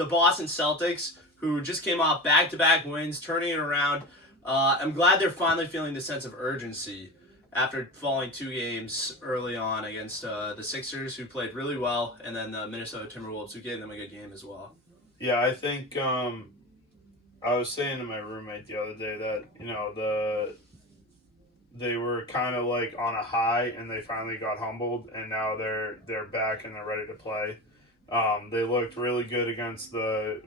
the Boston Celtics, who just came off back-to-back wins, turning it around. I'm glad they're finally feeling the sense of urgency after falling 2 games early on against the Sixers, who played really well, and then the Minnesota Timberwolves, who gave them a good game as well. Yeah, I think I was saying to my roommate the other day that they were kind of like on a high and they finally got humbled and now they're back and they're ready to play. They looked really good against the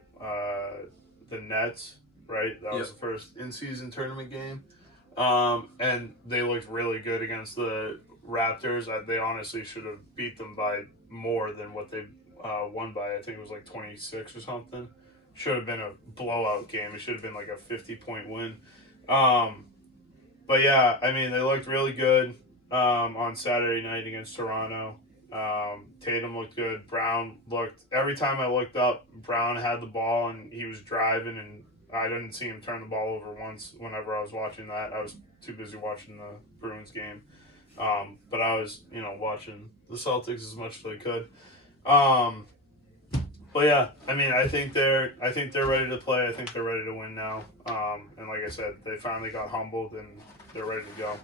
Nets, right? That was the first in-season tournament game. And they looked really good against the Raptors. They honestly should have beat them by more than what they won by. I think it was like 26 or something. Should have been a blowout game. It should have been like a 50-point win. But yeah, I mean, they looked really good on Saturday night against Toronto. Tatum looked good. Brown looked, every time I looked up, Brown had the ball and he was driving, and I didn't see him turn the ball over once whenever I was watching that. I was too busy watching the Bruins game. But I was, watching the Celtics as much as I could. But yeah, I mean, I think they're ready to play. I think they're ready to win now. And like I said, they finally got humbled and they're ready to go.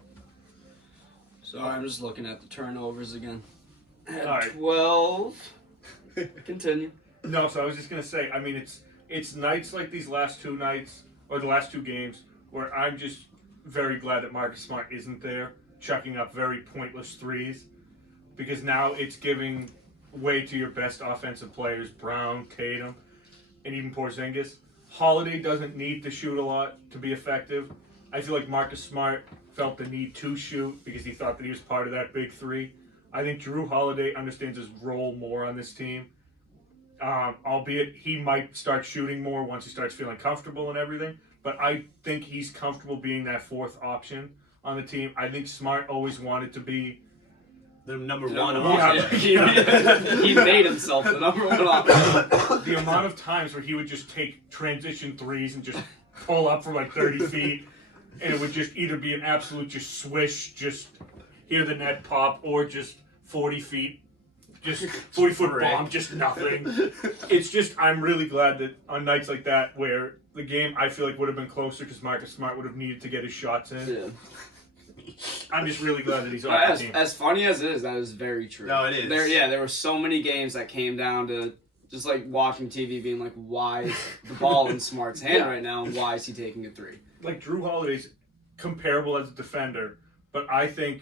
So I'm just looking at the turnovers again. At All right. 12. Continue. No, so I was just gonna say, I mean, it's nights like these last 2 nights or the last 2 games where I'm just very glad that Marcus Smart isn't there, chucking up very pointless threes, because now it's giving way to your best offensive players, Brown, Tatum, and even Porzingis. Holiday doesn't need to shoot a lot to be effective. I feel like Marcus Smart felt the need to shoot because he thought that he was part of that big three. I think Drew Holiday understands his role more on this team. Albeit he might start shooting more once he starts feeling comfortable and everything. But I think he's comfortable being that 4th option on the team. I think Smart always wanted to be the number one option. He made himself the number one option. The amount of times where he would just take transition threes and just pull up from like 30 feet, and it would just either be an absolute just swish, just hear the net pop, or just 40 feet, just 40-foot bomb, just nothing. It's just, I'm really glad that on nights like that where the game, I feel like, would have been closer because Marcus Smart would have needed to get his shots in. Yeah. I'm just really glad that he's off the team. As funny as it is, that is very true. No, it is. There were so many games that came down to just like watching TV being like, why is the ball in Smart's hand right now, and why is he taking a 3? Like, Drew Holiday's comparable as a defender, but I think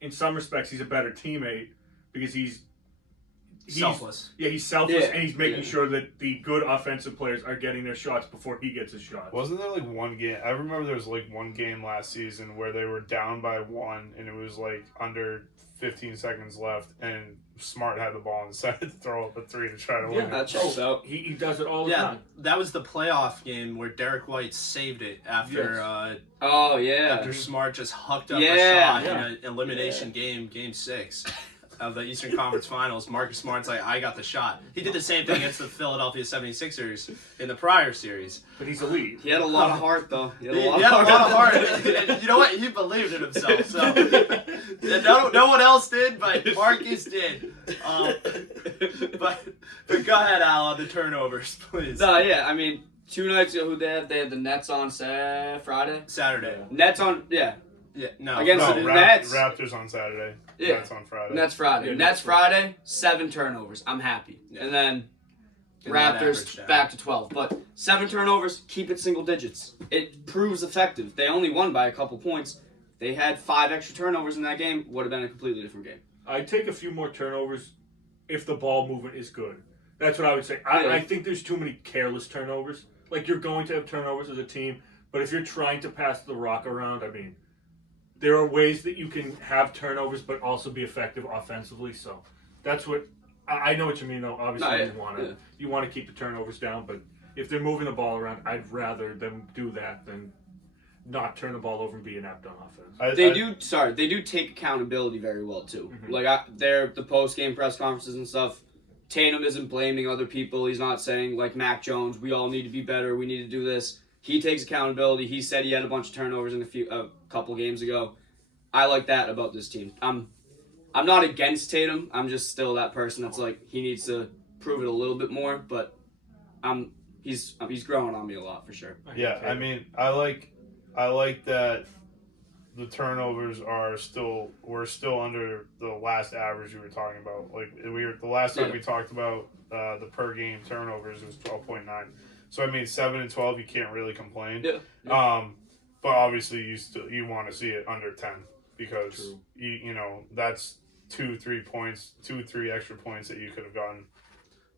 in some respects he's a better teammate because he's selfless. Yeah, he's selfless, and he's making sure that the good offensive players are getting their shots before he gets his shots. Wasn't there like one game? I remember there was like one game last season where they were down by 1 and it was like under 15 seconds left, and Smart had the ball and decided to throw up a 3 to try to win. Yeah, that checks out. He does it all the time. That was the playoff game where Derek White saved it after after Smart just hucked up a shot in an elimination game 6 of the Eastern Conference Finals. Marcus Smart's like, I got the shot. He did the same thing against the Philadelphia 76ers in the prior series. But he's elite. He had a lot of heart, though. He had a lot of heart. And you know what? He believed in himself. So no one else did, but Marcus did. But go ahead, Al, on the turnovers, please. No, yeah, I mean, 2 nights ago, who they had? They had the Nets on Friday? Saturday. Nets on, against the Nets. Raptors on Saturday. Yeah. Nets on Friday. Nets Friday. Yeah, Nets Friday, 7 turnovers. I'm happy. Yeah. And then Raptors back to 12. But 7 turnovers, keep it single digits. It proves effective. They only won by a couple points. They had 5 extra turnovers in that game. Would have been a completely different game. I'd take a few more turnovers if the ball movement is good. That's what I would say. I think there's too many careless turnovers. Like, you're going to have turnovers as a team, but if you're trying to pass the rock around, I mean, there are ways that you can have turnovers but also be effective offensively. So that's what I know what you mean, though. Obviously, you want to keep the turnovers down, but if they're moving the ball around, I'd rather them do that than not turn the ball over and be inept on offense. They do take accountability very well too. Mm-hmm. Like the post game press conferences and stuff. Tatum isn't blaming other people. He's not saying like Mac Jones, we all need to be better. We need to do this. He takes accountability. He said he had a bunch of turnovers in a couple games ago. I like that about this team. I'm not against Tatum. I'm just still that person that's like he needs to prove it a little bit more. But He's growing on me a lot for sure. Yeah, I mean, I like that the turnovers we're still under the last average you were talking about. Like the last time we talked about the per game turnovers was 12.9. So I mean 7 and 12 you can't really complain. Yeah. But obviously you want to see it under 10 because you know that's 2-3 points, 2-3 extra points that you could have gotten.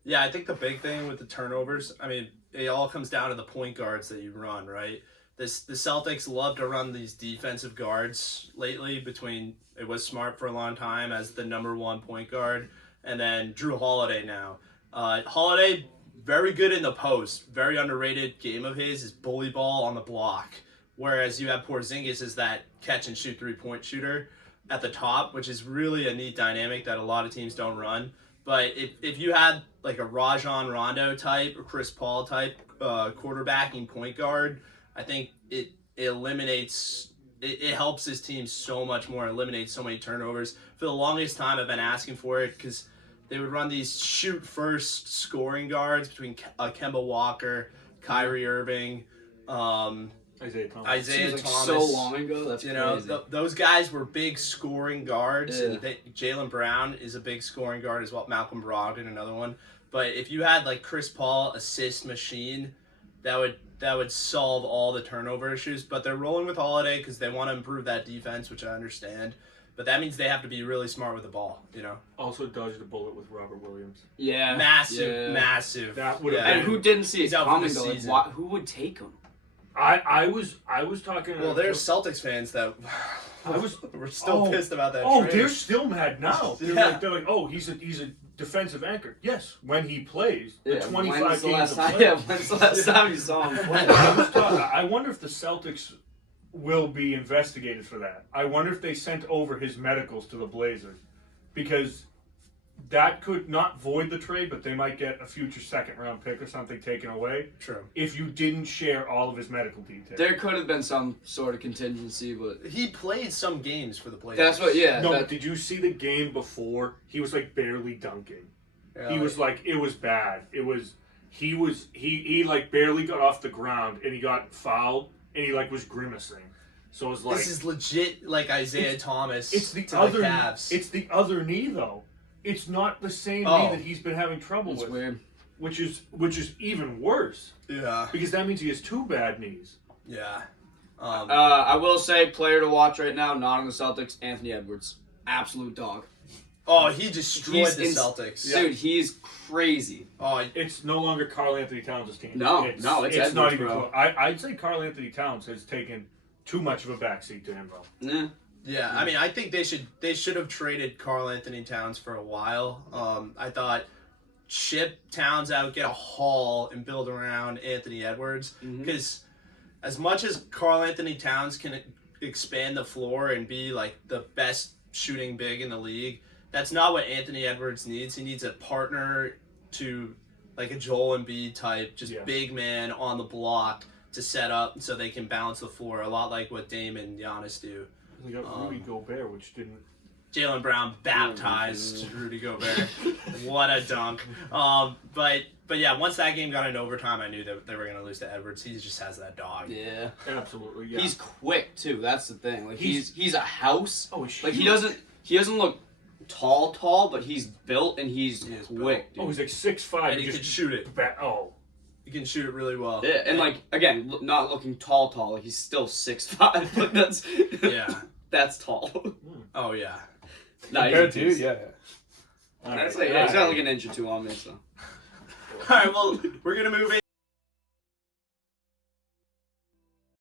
Yeah, I think the big thing with the turnovers, I mean, it all comes down to the point guards that you run, right? The Celtics love to run these defensive guards lately it was Smart for a long time as the number 1 point guard, and then Drew Holiday now. Holiday, very good in the post. Very underrated game of his is bully ball on the block. Whereas you have Porzingis as that catch and shoot 3-point shooter at the top, which is really a neat dynamic that a lot of teams don't run. But if you had like a Rajon Rondo type or Chris Paul type quarterbacking point guard, I think it eliminates, it helps his team so much more, eliminates so many turnovers. For the longest time, I've been asking for it because they would run these shoot first scoring guards between Kemba Walker, Kyrie Irving, Isaiah Thomas. So long ago, that's crazy. Those guys were big scoring guards, and Jaylen Brown is a big scoring guard as well. Malcolm Brogdon, another one. But if you had like Chris Paul assist machine, that would solve all the turnover issues. But they're rolling with Holiday because they want to improve that defense, which I understand. But that means they have to be really smart with the ball, you know. Also dodged a bullet with Robert Williams. Yeah, massive. That would have and who didn't see it coming though? Like, who would take him? I was talking. Well, there's Celtics fans that we're still pissed about that. Oh, trade. they're still mad now. They're like, oh, he's a defensive anchor. Yes, when he plays, the 25 games of play. Yeah, when's the last time you saw him play? I wonder if the Celtics will be investigated for that. I wonder if they sent over his medicals to the Blazers, because that could not void the trade, but they might get a future second-round pick or something taken away. True. If you didn't share all of his medical details. There could have been some sort of contingency, but he played some games for the Blazers. That's what. Yeah. No, but did you see the game before? He was like barely dunking. He was like, it was bad. He like barely got off the ground and he got fouled and he like was grimacing. So it was like, this is legit like Isaiah Thomas. It's the to other. the Cavs. It's the other knee though. It's not the same knee that he's been having trouble with. Weird. Which is even worse. Yeah. Because that means he has 2 bad knees. Yeah. I will say, player to watch right now, not on the Celtics, Anthony Edwards. Absolute dog. Oh, he destroyed the Celtics. Dude, he's crazy. Oh, it's no longer Karl Anthony Towns' team. No, it's Edwards, not even bro. close. I'd say Karl Anthony Towns has taken too much of a backseat to him, though. Yeah, I mean, I think they should have traded Karl Anthony Towns for a while. I thought ship Towns out, get a haul, and build around Anthony Edwards. Because as much as Karl Anthony Towns can expand the floor and be like the best shooting big in the league, that's not what Anthony Edwards needs. He needs a partner to, like a Joel Embiid type, just big man on the block to set up so they can balance the floor, a lot like what Dame and Giannis do. We got Rudy Gobert, which didn't. Jaylen Brown baptized Rudy Gobert. What a dunk! But yeah, once that game got in overtime, I knew that they were going to lose to Edwards. He just has that dog. Yeah, absolutely. Yeah. He's quick too. That's the thing. Like he's a house. Oh, he's like huge. He doesn't look tall, but he's built and he's quick. Dude. Oh, he's like 6'5". And he can shoot it. He can shoot it really well. Yeah, and like again, not looking tall. Like he's still 6'5". Like that's that's tall. Oh yeah. Nice, dude. Yeah. That's like he's got like an inch or 2 on me. So. All right. Well, we're gonna move